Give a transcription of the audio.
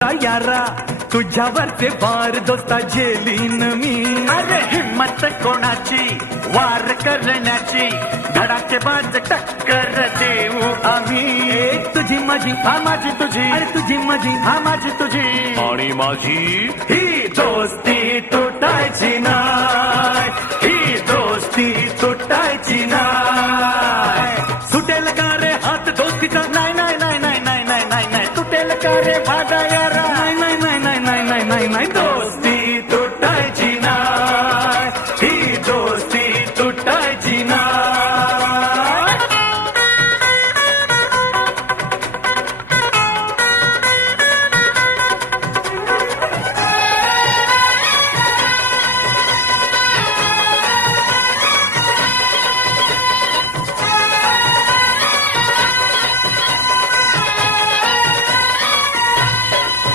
यारा तुझ्यावरचे वार दोस्ता झेलीन मी. अरे हिम्मत कोणाची वार करण्याची, धडाकेबाज टक्कर देऊ आम्ही. तुझी माझी हा माझी तुझी, अरे तुझी माझी हा माझी तुझी, आणि माझी ही दोस्ती तुटायची नाही. ही